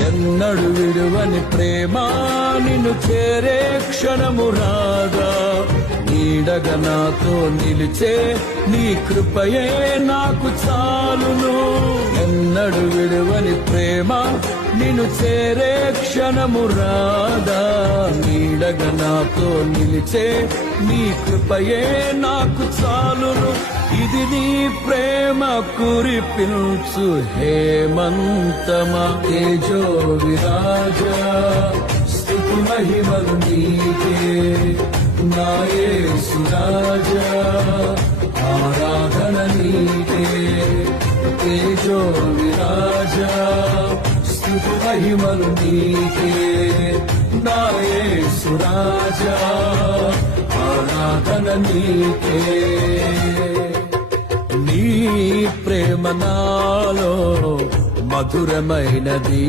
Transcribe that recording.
ఎన్నడు విడువని ప్రేమ నిన్ను చేరే క్షణము రాగా. నీడగ నాతో నిలిచే నీ కృపయే నాకు చాలును. ఎన్నడు విడువని ప్రేమ నిన్ను చేరే క్షణము రాదా? నీడగ నాతో నిలిచే నీ కృపయే నాకు చాలును. ఇది నీ ప్రేమ కురిపించు హేమంతమా తేజో విరాజా స్థితి మహిమలు నీకే నాయే సురాజా. ఆరాధన నీకే తేజో విరాజా స్థుతి మహిమలు నీకే. నాయే సురాజా ఆరాధన నీకే. నీ ప్రేమ నాలో మధురమైనది.